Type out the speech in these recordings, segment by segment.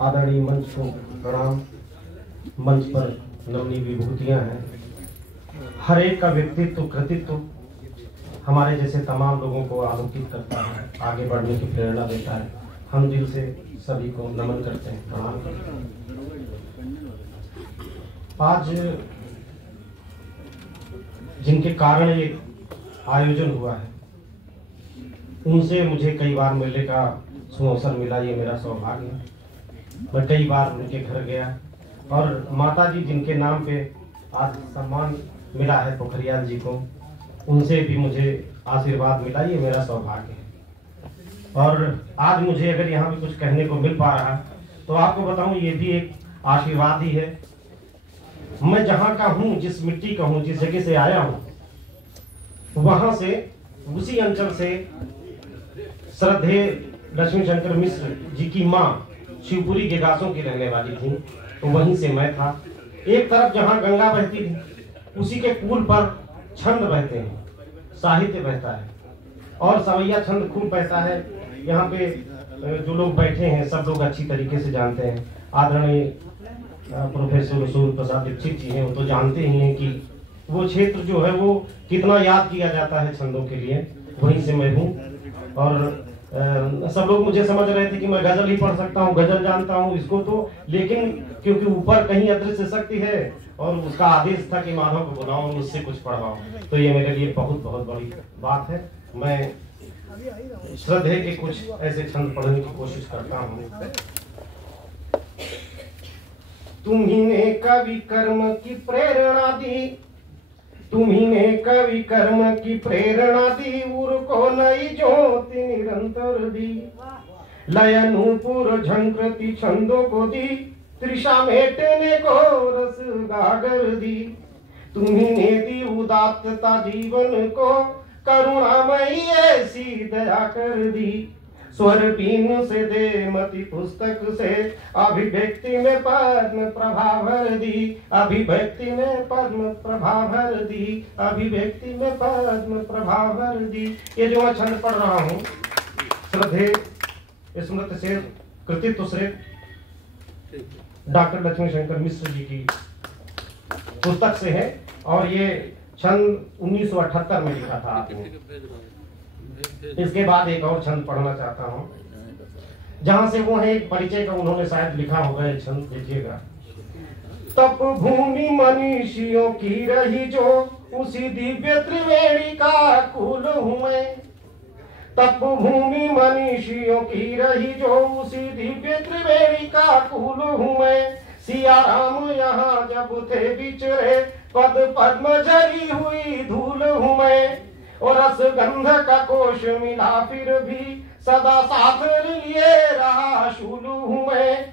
आदरणीय मंच को प्रणाम। मंच पर नवनी विभूतियां हैं। हर एक का व्यक्तित्व कृतित्व हमारे जैसे तमाम लोगों को आलोकित करता है, आगे बढ़ने की प्रेरणा देता है। हम दिल से सभी को नमन करते हैं, प्रणाम करते हैं। आज जिनके कारण ये आयोजन हुआ है, उनसे मुझे कई बार मिलने का सुअवसर मिला। ये मेरा सौभाग्य है। मैं कई बार उनके घर गया और माता जी जिनके नाम पे आज सम्मान मिला है पोखरियाल जी को, उनसे भी मुझे आशीर्वाद मिला। ये मेरा सौभाग्य है। और आज मुझे अगर यहाँ भी कुछ कहने को मिल पा रहा तो आपको बताऊं, ये भी एक आशीर्वाद ही है। मैं जहाँ का हूँ, जिस मिट्टी का हूँ, जिस जगह से आया हूँ, वहां से, उसी अंचल से श्रद्धेय लक्ष्मी शंकर मिश्र जी की माँ शिवपुरी के गासों की रहने वाली थी, तो वहीं से मैं था। एक तरफ जहाँ गंगा बहती थी, उसी के पुल पर छंद बहते हैं, साहित्य बहता है और सवैया छंद खूब बहता है। यहाँ पे जो लोग बैठे हैं सब लोग अच्छी तरीके से जानते हैं। आदरणीय प्रोफेसर सूर्य प्रसाद दीक्षित जी हैं, वो तो जानते ही हैं कि वो क्षेत्र जो है वो कितना याद किया जाता है छंदों के लिए। वहीं से मैं हूँ और सब लोग मुझे समझ रहे थे कि मैं गजल ही पढ़ सकता हूँ, गजल जानता हूँ इसको तो, लेकिन क्योंकि ऊपर कहीं अदृश्य शक्ति है और उसका आदेश था कि मानव को बुलाऊं, उससे कुछ पढ़वाऊं, तो ये मेरे लिए बहुत बहुत बड़ी बात है। मैं श्रद्धेय के कुछ ऐसे छंद पढ़ने की कोशिश करता हूँ। तुम्ही ने कवि कर्म की प्रेरणा दी, तुम्ही ने कवि कर्म की प्रेरणा दी, उर को नई ज्योति निरंतर दी। लय नूपुर झंकृति छंदों को दी, तृषा मेटने को रस गागर दी। तुम्ही ने दी उदात्तता जीवन को, करुणामयी ऐसी दया कर दी। स्वर बीन से दे मति पुस्तक से, अभिव्यक्ति में पद्म प्रभा भर दी। अभिव्यक्ति में पद्म प्रभा भर दी, अभिव्यक्ति में पद्म प्रभा भर दी। ये जो मैं छंद पढ़ रहा हूँ, श्रद्धेय स्मृति से कृतित्व से डॉक्टर लक्ष्मी शंकर मिश्र जी की पुस्तक से है और ये छंद 1978 में लिखा था आपने। इसके बाद एक और छंद पढ़ना चाहता हूँ, जहां से वो है एक परिचय का उन्होंने शायद लिखा होगा। ये छंद देखिएगा। तप भूमि मनीषियों की रही जो, उसी दिव्य त्रिवेणी का कुल हूँ मैं। तप भूमि मनीषियों की रही जो, उसी दिव्य त्रिवेणी का कुल हूँ मैं। सिया राम यहाँ जब थे बिचरे, पद पद्म झरी हुई धूल हूँ मैं। और रस गंध का कोश मिला फिर भी, सदा साथ लिए रहा शूल हूँ मैं।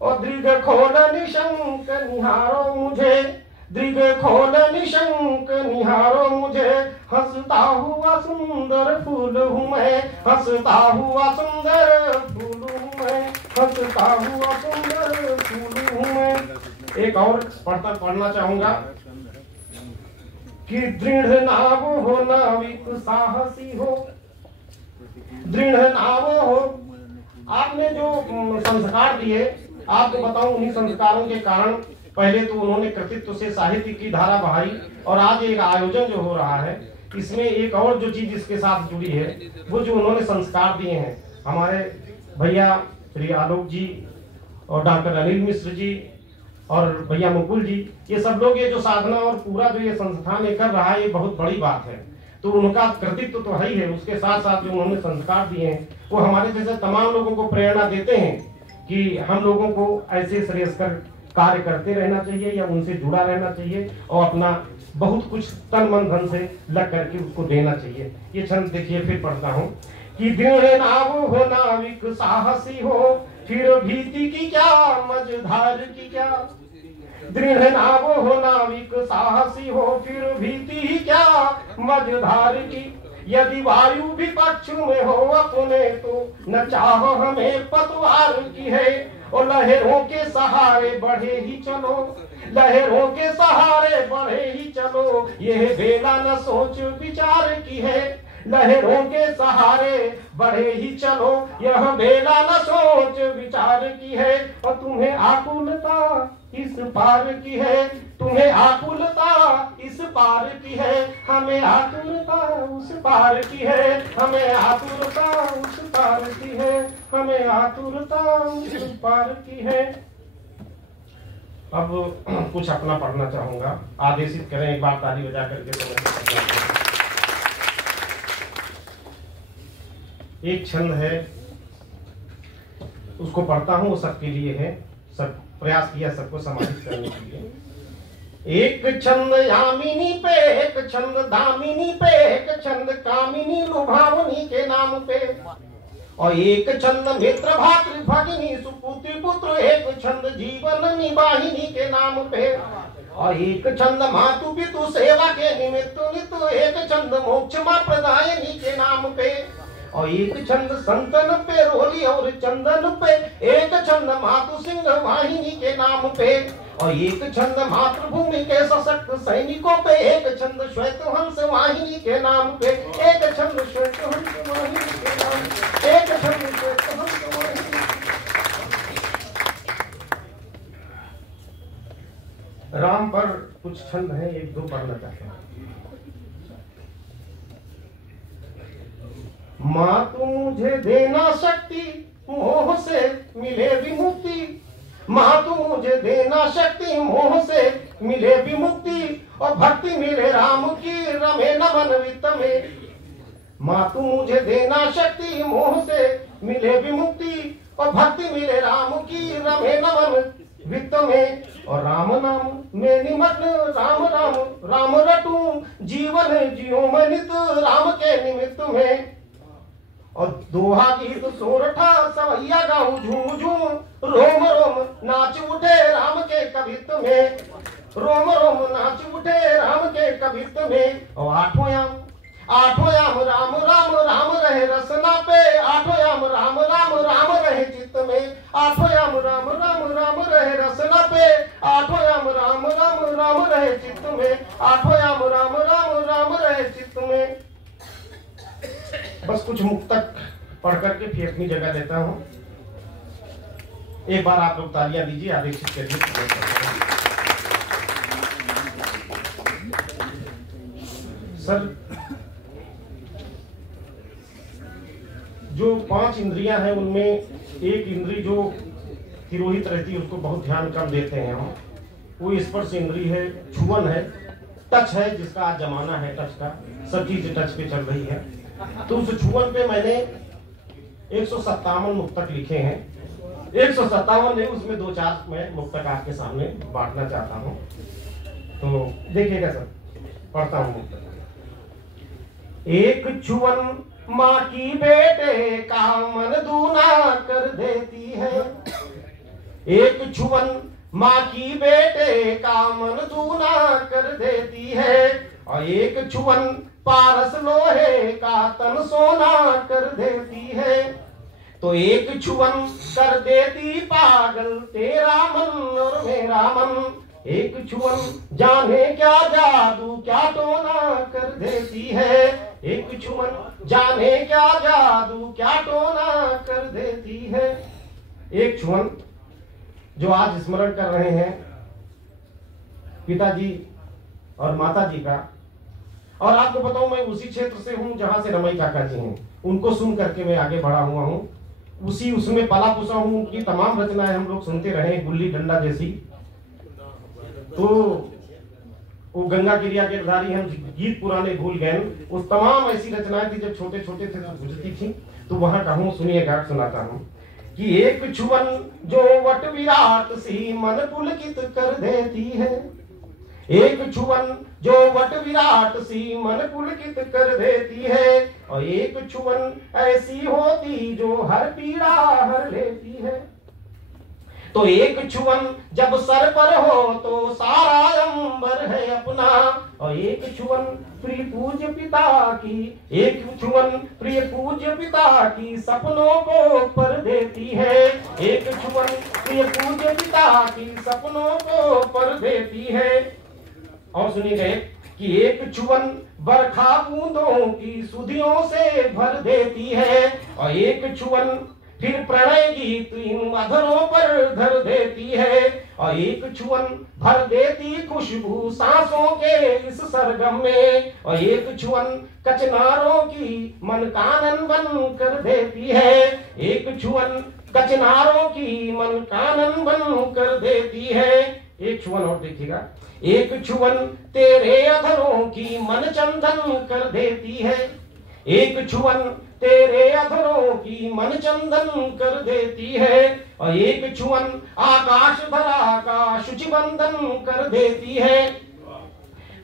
और दृग खोल निशंक निहारो मुझे, दृग खोल निशंक निहारो मुझे। हंसता हुआ सुंदर फूल हूँ मैं, हंसता हुआ सुंदर फूल हूँ मैं, हंसता हुआ सुंदर फूल हूँ मैं। एक और पढ़ना चाहूंगा कि दृढ़ नाव हो नाविक साहसी हो, दृढ़ नाव हो। आपने जो संस्कार दिए, आपको बताऊं, उन्हीं संस्कारों के कारण पहले तो उन्होंने कृतित्व से साहित्य की धारा बहाई और आज एक आयोजन जो हो रहा है, इसमें एक और जो चीज इसके साथ जुड़ी है, वो जो उन्होंने संस्कार दिए हैं हमारे भैया श्री आलोक जी और डॉक्टर अनिल मिश्र जी और भैया मुकुल जी, ये सब लोग ये जो साधना और पूरा जो ये संस्थान ये कर रहा है, ये बहुत बड़ी बात है। तो उनका कृतित्व तो है ही है, उसके साथ साथ जो उन्होंने संस्कार दिए हैं वो हमारे जैसे तमाम लोगों को प्रेरणा देते हैं कि हम लोगों को ऐसे श्रेयस्कर कार्य करते रहना चाहिए या उनसे जुड़ा रहना चाहिए और अपना बहुत कुछ तन मन धन से लग करके उसको देना चाहिए। ये छंद देखिए, फिर पढ़ता हूँ कि दृढ़ नाव हो नाविक साहसी हो, फिर भीति की क्या मझधार की क्या। दृढ़ नाव हो नाविक साहसी हो, फिर भीति ही क्या मझधार की। यदि वायु भी पक्ष में हो अपने, तो न चाहो हमें पतवार की है। और लहरों के सहारे बढ़े ही चलो, लहरों के सहारे बढ़े ही चलो। यह बेला न सोच विचार की है, लहरों के सहारे बढ़े ही चलो, यह बेला न सोच विचार की है, और तुम्हें आकुलता इस पार की है, तुम्हें आकुलता इस पार की है, हमें आतुरता उस पार की है, हमें आतुरता उस पार की है, हमें आतुरता उस पार की है। अब कुछ अपना पढ़ना चाहूंगा, आदेशित करें एक बार ताली बजा करके। एक छंद है, उसको पढ़ता हूं, वो सबके लिए है, सब प्रयास किया सबको समाहित करने के लिए। एक छंद यामिनी पे, एक छंद दामिनी पे, एक छंद कामिनी लुभावनी के नाम पे, और एक छंद मित्र भातृ भगिनी सुपुत्र पुत्र, एक छंद जीवन निवाहिनी के नाम पे, और एक छंद मातु पितु सेवा के निमित्त नित, एक छंद मोक्ष मा प्रदायनी के नाम पे, और एक छंद संतन पे रोली और चंदन पे, एक छंद मातु सिंह वाहिनी के नाम पे, और एक छंद मातृभूमि के सशक्त सैनिकों पे, एक छंद श्वेत हंस वाहिनी के नाम पे, एक छंद श्वेत हंस वाहिनी के नाम पे, एक छंद श्वेत हंस वाहिनी। राम पर कुछ छंद है, एक दो पढ़ना चाहते हैं। माँ तू मुझे देना शक्ति, मोह से मिले विमुक्ति, माँ तू मुझे देना शक्ति, मोह से मिले विमुक्ति, और भक्ति मिले राम की रमे नमन वित्त में। माँ तू मुझे देना शक्ति, मोह से मिले विमुक्ति, और भक्ति मिले राम की रमे नमन वित्त में, और राम नाम में निमग्न राम राम राम रटूं, जीवन जियो मैं नित राम के निमित्त में, और दोहा गीत सोरठा सवैया गाऊं झूम झूम, रोम रोम नाच उठे राम के कवित्व में, रोम रोम नाच उठे राम के कवित्व में, और आठों याम राम राम राम रहे रसना पे, आठों याम राम राम राम रहे चित्त में, आठों याम राम राम राम रहे रसना पे, आठों याम राम राम राम रहे चित्त में, आठों याम राम राम राम रहे चित्त में। बस कुछ मुक्तक पढ़ करके फिर अपनी जगह देता हूँ। एक बार आप लोग तालियां दीजिए, आदेशित करिए। सर, जो 5 इंद्रियां हैं उनमें एक इंद्री जो तिरोहित रहती है उसको बहुत ध्यान कम देते हैं हम, वो स्पर्श इंद्री है, छुअन है, टच है, जिसका आज जमाना है टच का, सब चीजें टच पे चल रही है। तो उस छुअन पे मैंने 157 मुक्तक लिखे हैं। 157 नहीं, उसमें 2-4 मैं मुक्तक आपके सामने बांटना चाहता हूँ, तो देखिएगा सर। पढ़ता हूँ मुक्तक। एक छुअन माँ की बेटे का मन दूना कर देती है, एक छुअन माँ की बेटे का मन दूना कर देती है, और एक छुअन पारस लोहे का तन सोना कर देती है, तो एक छुअन कर देती पागल तेरा मन और मेरा मन, एक छुअन जाने क्या जादू क्या टोना कर देती है, एक छुअन जाने क्या जादू क्या टोना कर देती है। एक छुअन जो आज स्मरण कर रहे हैं पिताजी और माताजी का, और आपको बताऊं मैं उसी क्षेत्र से हूं जहां से रमई काका जी हैं, उनको सुन करके मैं आगे बढ़ा हुआ हूं, उसी उसमें पला पुसा हूं। उनकी तमाम रचनाएं हम लोग सुनते रहे, गुल्ली डंडा जैसी, तो वो गंगा गिरिया के धारी हम गीत पुराने भूल गए, उस तमाम ऐसी रचनाएं थी जब छोटे छोटे थे तो गुजरती थी, तो वहां का हूं, सुनिएगा, सुनाता हूं कि एक छुअन जो वट विराट सी मन पुलकित कर देती है, एक छुअन जो वट विराट सी मन पुलकित कर देती है, और एक छुअन ऐसी होती जो हर पीड़ा हर लेती है, तो एक छुअन जब सर पर हो तो सारा अंबर है अपना, और एक छुअन प्रिय पूज्य पिता की, एक छुअन प्रिय पूज्य पिता की सपनों को पर देती है, एक छुअन प्रिय पूज्य पिता की सपनों को पर देती है। और सुनिए कि एक छुअन बरखा बूंदों की सुधियों से भर देती है। और एक छुअन फिर प्रणय गीत इन अधरों पर धर देती है। और एक छुअन भर देती खुशबू सांसों के इस सरगम में। और एक छुअन कचनारों की मन कानन बन कर देती है। एक छुअन कचनारों की मन कानन बन कर देती है। एक छुअन और देखिएगा, एक छुअन तेरे अधरों की मन चंदन कर देती है। एक छुअन तेरे अधरों की मन चंदन कर देती है। और एक छुअन आकाश धरा का शुचि बंधन कर देती है।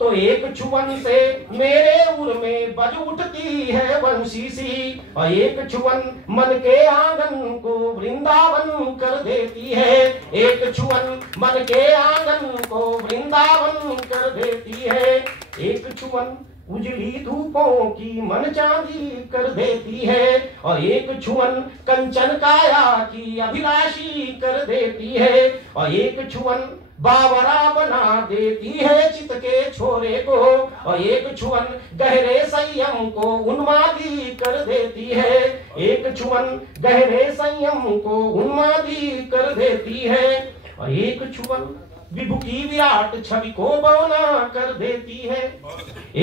तो एक छुअन से मेरे उर में बज उठती है बंसी सी। और एक छुअन मन के आंगन को वृंदावन कर देती है। एक छुअन मन के आंगन को वृंदावन कर देती है। एक छुअन उजली धूपों की मन चांदी कर देती है। और एक छुअन कंचन काया की अभिलाषी कर देती है। और एक छुअन बावरा बना देती है चित के छोरे को। और एक छुअन गहरे संयम को उन्मादी कर देती है। एक छुअन गहरे संयम को उन्मादी कर देती है। और एक छुअन विभु की विराट छवि को बौना कर देती है।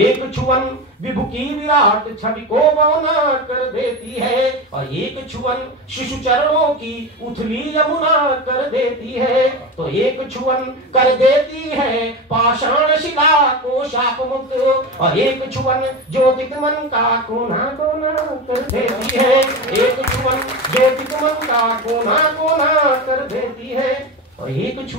एक छुअन विभु की विराट छवि को बौना कर देती है। और एक छुअन शिशु चरणों की उथली यमुना कर देती है। तो एक छुअन कर देती है पाषाण शिला को शाप मुक्त। और एक छुअन ज्योतिक मन का कोना कोना कर देती है। एक छुअन ज्योतिक मन का कोना कोना कर देती है। और एक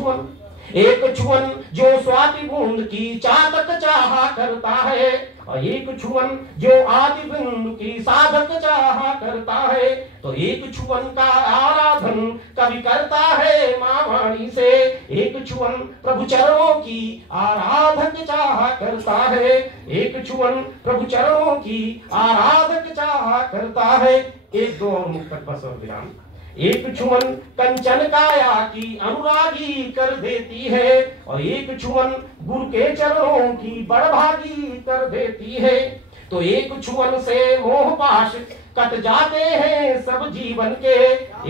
छुअन जो स्वाति बूंद की चातक चाहा करता है। और एक छुअन जो आदि बिंदु की साधक चाहा करता है। तो एक छुअन का आराधन कवि करता है माँ वाणी से। एक छुअन प्रभु चरणों की आराधक चाहा करता है। एक छुअन प्रभु चरणों की आराधक चाहा करता है। एक दो और मुक्तक बस और विराम। एक छुअन कंचन काया की अनुरागी कर देती है। और एक छुअन गुरु के चरणों की बड़भागी कर देती है। तो एक छुअन से मोह पाश कट जाते हैं सब जीवन के।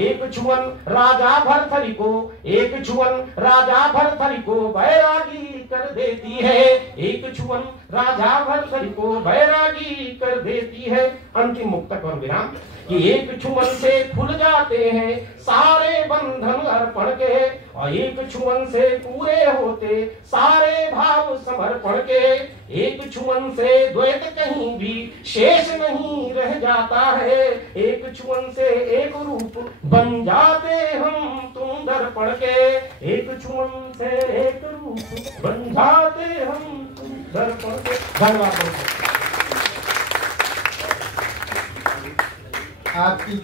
एक छुअन राजा भरथरी को, एक छुअन राजा भरथरी को बैरागी कर देती है। एक छुअन राजा भरथरी को बैरागी कर देती है। अंतिम मुक्तक और विराम कि एक छुअन से खुल जाते हैं सारे बंधन अर्पण के। और एक छुअन से पूरे होते सारे भाव समर्पण के। एक छुअन से द्वैत कहीं भी शेष नहीं रह जाता है। एक छुअन से एक रूप बन जाते हम तुम दर्पण के। एक छुअन से एक रूप बन जाते हम तुम दर्पण के। धन्यवाद आपकी।